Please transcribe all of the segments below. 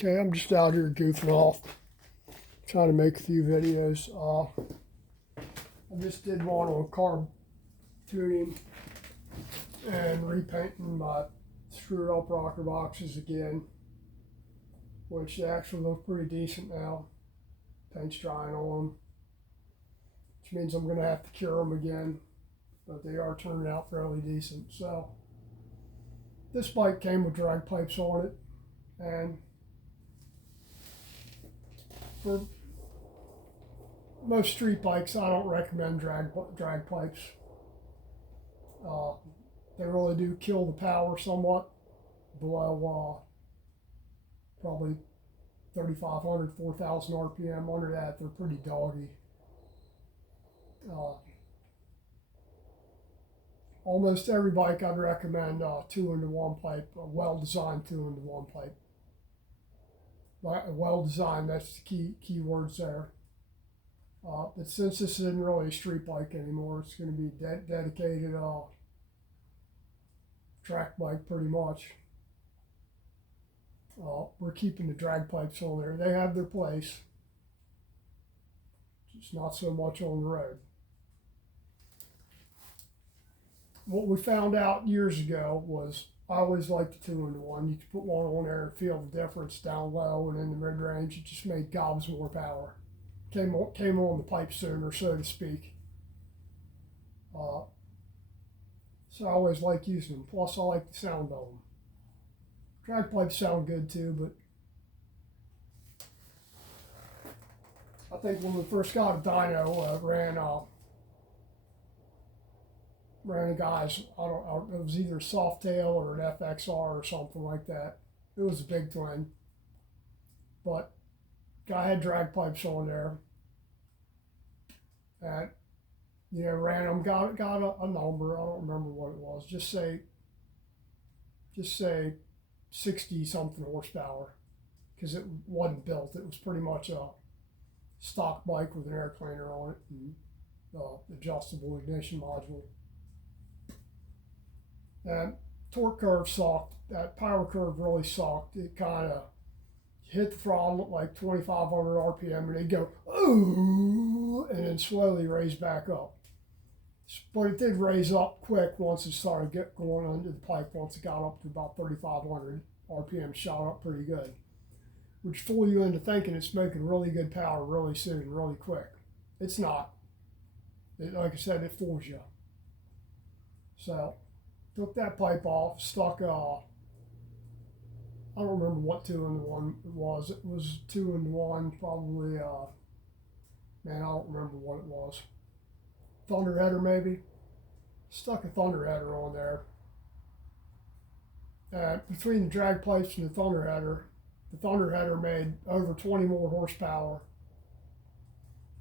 Okay, I'm just out here goofing off, trying to make a few videos. I just did one on carb tuning and repainting my screwed up rocker boxes again, which actually look pretty decent now. Paint's drying on them, which means I'm going to have to cure them again, but they are turning out fairly decent. So this bike came with drag pipes on it, and for most street bikes, I don't recommend drag pipes. They really do kill the power somewhat below probably 3,500, 4,000 RPM. Under that, they're pretty doggy. Almost every bike I'd recommend 2-into-1 pipe, a well-designed 2-into-1 pipe. Well-designed, that's the key words there. But since this isn't really a street bike anymore, it's going to be dedicated track bike pretty much. We're keeping the drag pipes on there. They have their place, just not so much on the road. What we found out years ago was I always liked the 2-into-1. You could put one on there and feel the difference down low and in the mid range. It just made gobs more power. Came on the pipe sooner, so to speak. So I always like using them. Plus, I like the sound of them. Drag pipes sound good too, but I think when we first got a dyno, ran a guy's, it was either a Softail or an FXR or something like that. It was a big twin, but guy had drag pipes on there, and ran them. Got a number. I don't remember what it was. Just say 60 something horsepower, because it wasn't built. It was pretty much a stock bike with an air cleaner on it and adjustable ignition module. And torque curve sucked. That power curve really sucked. It kind of hit the throttle at like 2,500 RPM, and it'd go, ooh, and then slowly raise back up. But it did raise up quick once it started going under the pipe. Once it got up to about 3,500 RPM, shot up pretty good, which fool you into thinking it's making really good power really soon, really quick. It's not. Like I said, it fools you. So took that pipe off, stuck I don't remember what 2-into-1 it was. It was 2-into-1, probably, man, I don't remember what it was. Thunderheader maybe. Stuck a thunderheader on there. Between the drag pipes and the thunderheader made over 20 more horsepower.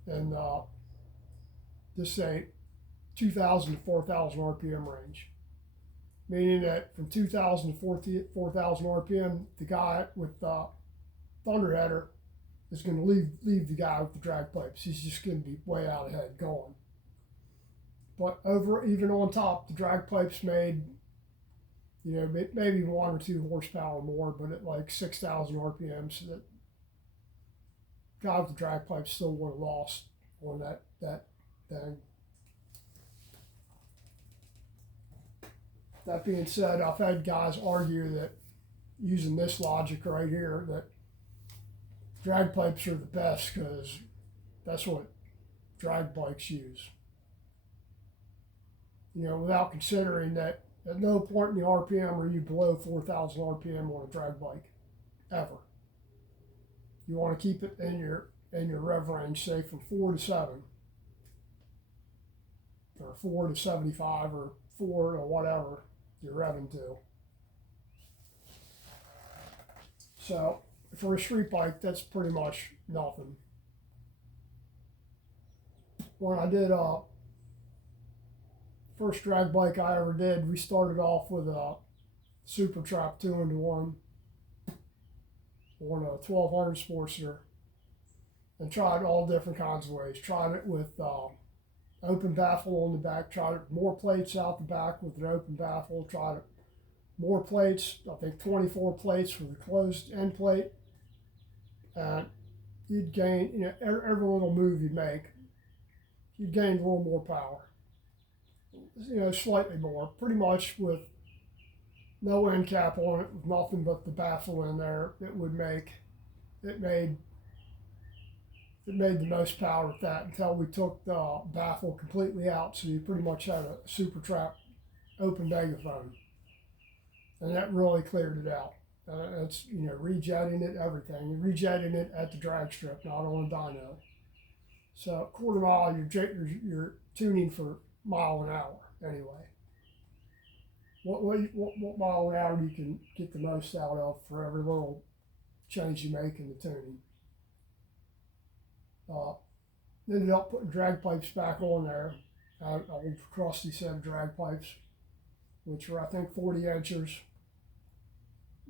And just say 2,000 to 4,000 RPM range. Meaning that from 2,000 to 4,000 RPM, the guy with the thunderheader is going to leave the guy with the drag pipes. He's just going to be way out ahead, gone. But even on top, the drag pipes made, maybe 1 or 2 horsepower more, but at like 6,000 RPM, so that guy with the drag pipes still would have lost on that thing. That being said, I've had guys argue that using this logic right here, that drag pipes are the best because that's what drag bikes use. Without considering that at no point in the RPM are you below 4,000 RPM on a drag bike, ever. You want to keep it in your rev range, say from 4 to 7, or 4 to 75, or 4 to whatever you're revving to. So for a street bike, that's pretty much nothing. When I did first drag bike I ever did, we started off with a Super Trap 2-into-1 on a 1200 Sportster, and tried all different kinds of ways. Tried it with open baffle on the back, tried more plates out the back with an open baffle, tried more plates, I think 24 plates with a closed end plate, and you'd gain, every little move you make, you'd gain a little more power, slightly more, pretty much with no end cap on it, with nothing but the baffle in there. It made the most power with that until we took the baffle completely out, so you pretty much had a super trap open megaphone, and that really cleared it out. It's rejetting it, everything. You're rejetting it at the drag strip, not on a dyno. So quarter mile, you're tuning for mile an hour anyway. What mile an hour you can get the most out of for every little change you make in the tuning. Ended up putting drag pipes back on there. An old crusty set of drag pipes, which were I think 40 inches,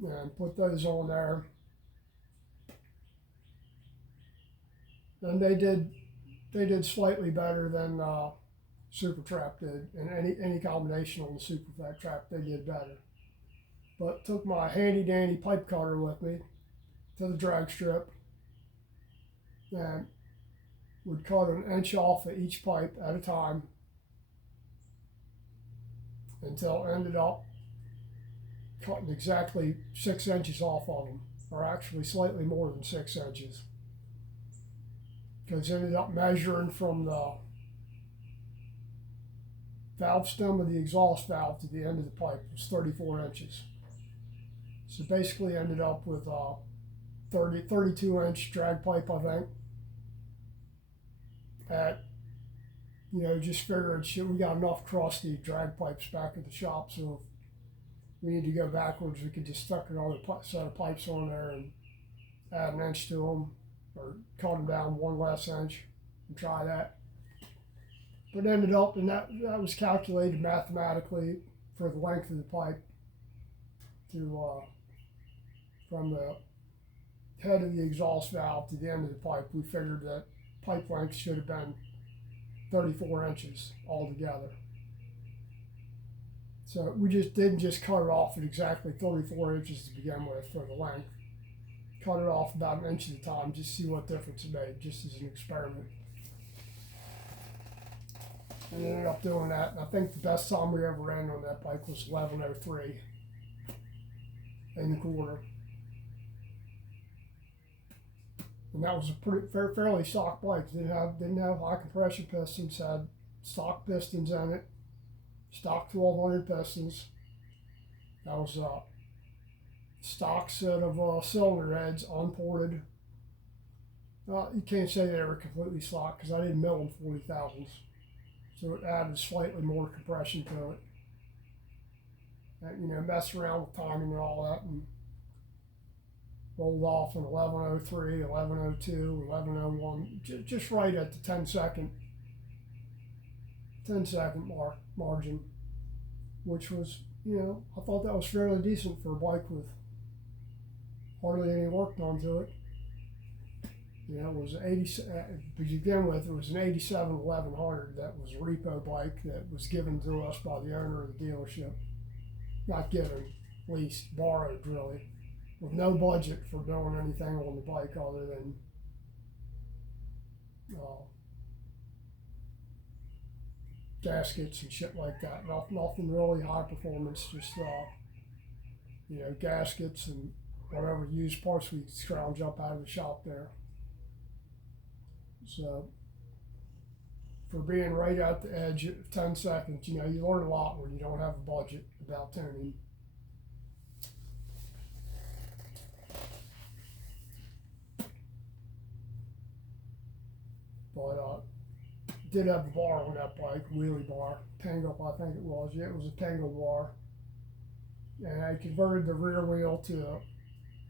and put those on there. And they did slightly better than Super Trap did, and any combination on the Super Trap they did better. But took my handy dandy pipe cutter with me to the drag strip, and would cut an inch off of each pipe at a time until it ended up cutting exactly 6 inches off of them, or actually slightly more than 6 inches. Because it ended up measuring from the valve stem of the exhaust valve to the end of the pipe was 34 inches. So basically ended up with a 32-inch drag pipe, I think. At, just figuring shit, we got enough crusty drag pipes back at the shop, so if we need to go backwards, we could just stuck another set of pipes on there and add an inch to them, or cut them down 1 less inch and try that. But it ended up, and that was calculated mathematically for the length of the pipe to from the head of the exhaust valve to the end of the pipe. We figured that pipe length should have been 34 inches altogether. So we didn't just cut it off at exactly 34 inches to begin with for the length. Cut it off about an inch at a time, just to see what difference it made, just as an experiment. And ended up doing that, and I think the best time we ever ran on that bike was 11:03 in the quarter. And that was a fairly stock bike. Didn't have high compression pistons. Had stock pistons in it. Stock 1200 pistons. That was a stock set of cylinder heads, unported. You can't say they were completely stock because I didn't mill them 40,000s. So it added slightly more compression to it. And, mess around with timing and all that, and rolled off in 11:03, 11:02, 11:01, just right at the 10-second margin, which was, I thought that was fairly decent for a bike with hardly any work done to it. It was 80. To begin with, it was an '87 1100 that was a repo bike that was given to us by the owner of the dealership. Not given, leased, borrowed, really, with no budget for doing anything on the bike other than gaskets and shit like that. Nothing really high performance, just gaskets and whatever used parts we scrounge up out of the shop there. So for being right at the edge of 10 seconds, you learn a lot when you don't have a budget about tuning. But did have a bar on that bike, wheelie bar, Tango, I think it was. Yeah, it was a Tango bar. And I converted the rear wheel to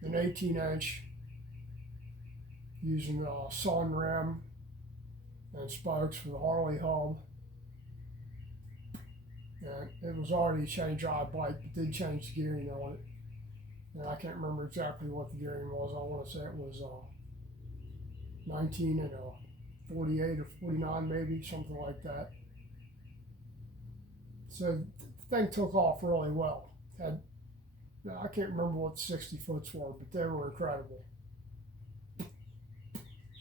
an 18-inch using a sun rim and spokes for the Harley hub. And it was already a chain drive bike, but did change the gearing on it. And I can't remember exactly what the gearing was. I want to say it was 19 and a 48 or 49 maybe, something like that. So the thing took off really well. I can't remember what the 60 foots were, but they were incredible.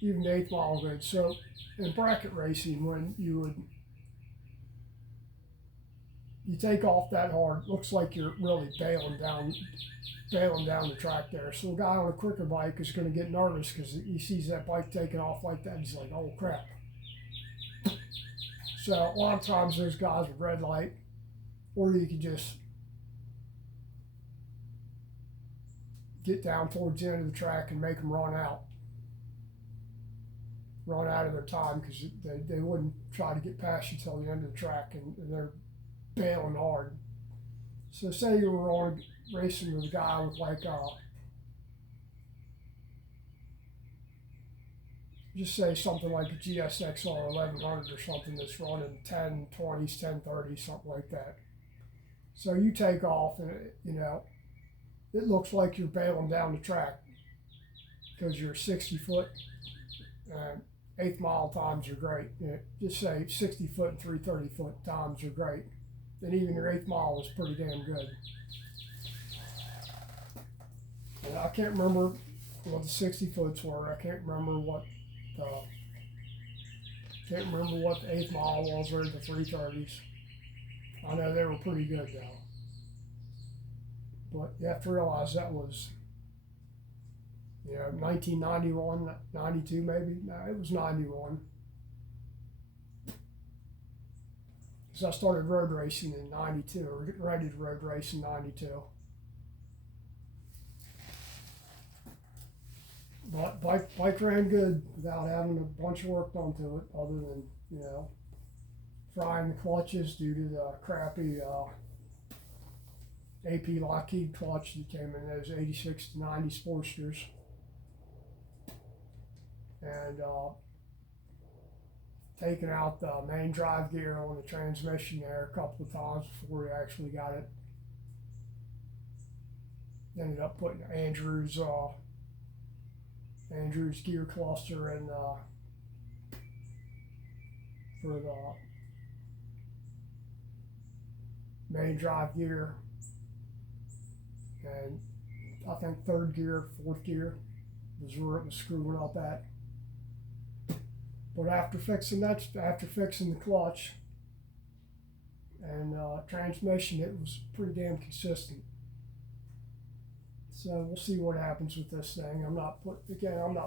even the 8th mile good. So in bracket racing, when you take off that hard, looks like you're really bailing down the track there. So a guy on a quicker bike is going to get nervous because he sees that bike taking off like that. He's like, oh crap. So a lot of times those guys with red light, or you could just get down towards the end of the track and make them run out of their time, because they wouldn't try to get past you till the end of the track, and they're bailing hard. So say you were on racing with a guy with like just say something like a GSXR 1100 or something that's running 1020s, 1030s, something like that. So you take off and it looks like you're bailing down the track because you're 60 foot. 8th mile times are great. Just say 60 foot and 330 foot times are great. And even your 8th mile was pretty damn good. And I can't remember what the 60 foots were. I can't remember what the 8th mile was or the 330s. I know they were pretty good though. But you have to realize that was 1991, 92 maybe. No, it was 91. Because I started road racing in 92, or getting ready to road race in 92. But bike ran good without having a bunch of work done to it, other than, frying the clutches due to the crappy AP Lockheed clutch that came in those 86 to 90 Sportsters. And taking out the main drive gear on the transmission there a couple of times before we actually got it. Ended up putting Andrew's gear cluster in for the main drive gear, and I think 3rd gear, 4th gear was where it was screwing up at. But after fixing the clutch and transmission, it was pretty damn consistent. So we'll see what happens with this thing. I'm not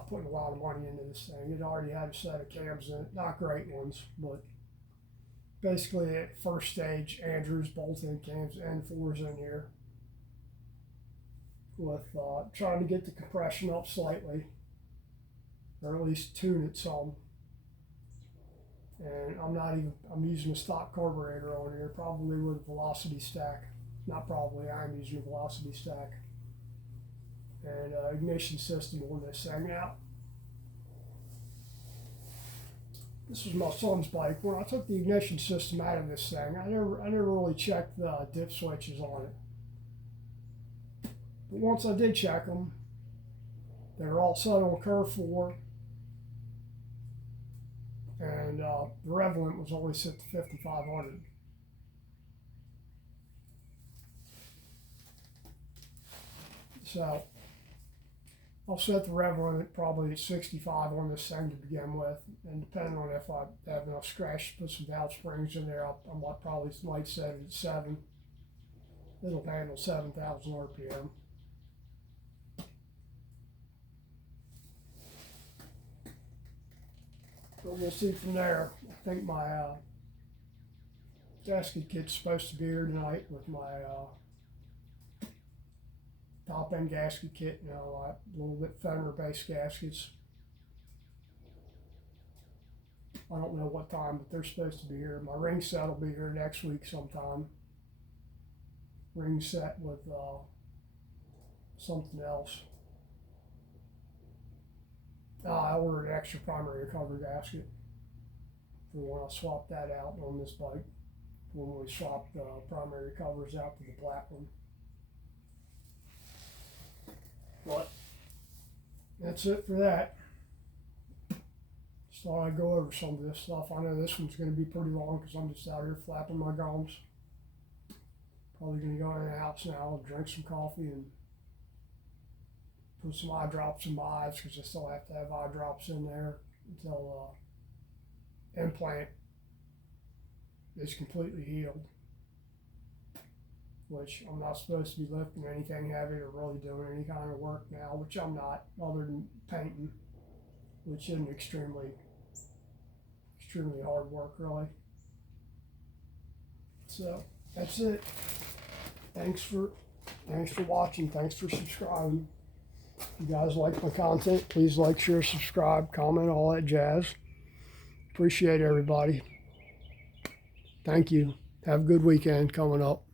putting a lot of money into this thing. It already had a set of cams in it, not great ones, but basically at first stage, Andrew's bolt-in cams and N4s in here, with trying to get the compression up slightly, or at least tune it some. And I'm using a stock carburetor on here, probably with a velocity stack. Not probably, I'm using a velocity stack. And ignition system on this thing. Now, this was my son's bike. When I took the ignition system out of this thing, I never really checked the dip switches on it. But once I did check them, they were all set on curve 4. And the rev limit was always set to 5,500. So I'll set the rev limit probably at 65 on this thing to begin with, and depending on if I have enough scratch to put some valve springs in there, I probably might set it at 7. It'll handle 7,000 RPM. But we'll see from there. I think my gasket kit's supposed to be here tonight with my top end gasket kit, like a little bit Fender based gaskets. I don't know what time, but they're supposed to be here. My ring set will be here next week sometime. Ring set with something else. I ordered an extra primary cover gasket for when I swapped that out on this bike, when we swapped the primary covers out to the black one. But that's it for that. Just thought I'd go over some of this stuff. I know this one's going to be pretty long because I'm just out here flapping my gums. Probably going to go in the house now and drink some coffee and put some eye drops in my eyes because I still have to have eye drops in there until implant is completely healed. Which I'm not supposed to be lifting anything heavy or really doing any kind of work now, which I'm not, other than painting, which isn't extremely hard work really. So that's it. Thanks for watching. Thanks for subscribing. If you guys like my content, please like, share, subscribe, comment, all that jazz. Appreciate everybody. Thank you. Have a good weekend coming up.